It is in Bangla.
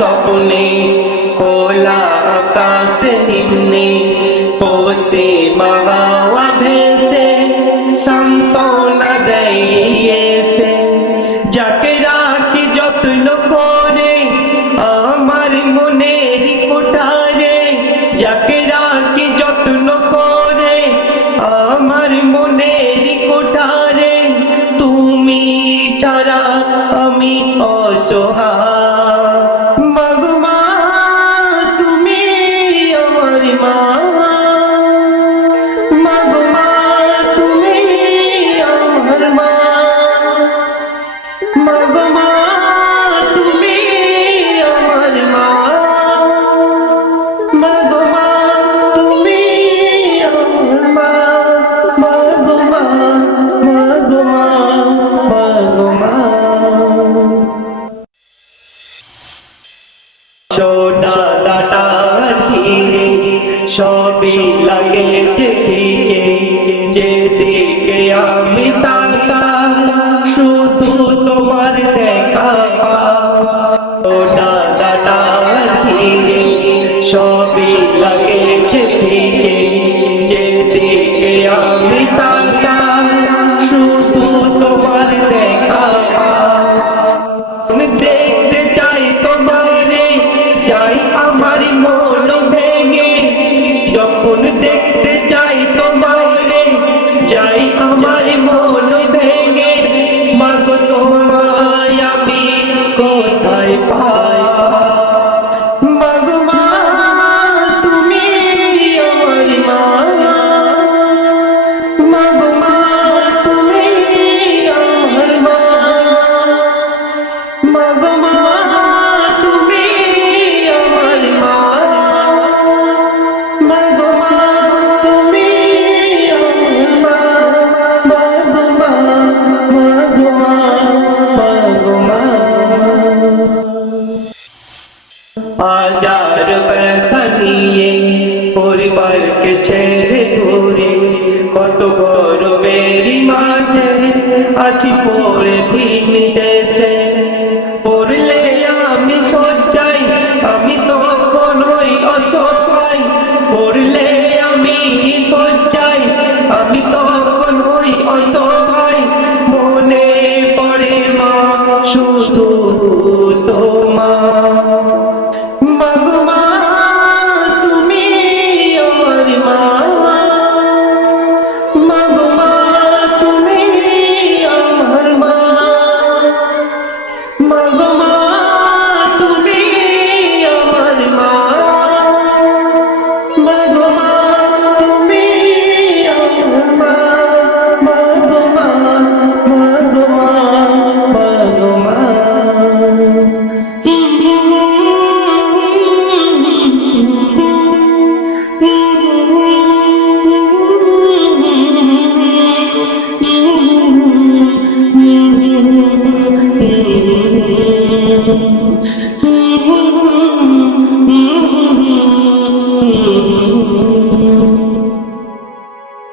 স্বপ্নে খোলা আকাশ নিম্নে পোষে মাওয়া ভেসে সান্ত্বনা দেয় সে যাকে রাখি যত্ন করে আমার মনের কোঠারে যাকে রাখি যত্ন করে আমার মনের কোঠারে তুমি ছাড়া আমি অসহায় মাগো মা তুমি আমার মা মাগো মা তুমি আমার মা মাগো মা তুমি আমার মা মাগো মা তুমি আমার মা মাগো মা মাগো মা মাগো মা ছোটা দাটা ঘিরে সবই লাগে ফিরে যেদিকে আমি তাকাই শুধু তোমার দেখা ছোটা দাটা ঘিরে সবই লাগে ফিরে যেদিকে আমি তাকাই শুধু তোমার দেখা দেখতে চাই তোমারে চাই আমার মন ভেঙে যখন দেখতে চাই তোমারে যাই আমার মন ভেঙে মাগো তোমায় আমি কোথায় পাই মাগো মা তুমি আমার মা মাগো মা তুমি আমার মা মাগো মা তুমি আমার মা মাগো মা তুমি আমার মা মাগো মা মাগো মা মাগো মা হাজার ব্যথা নিয়ে পরিবারকে ছেড়ে দূরে কত গরমের মাঝে আছি পড়ে ভিন দেশে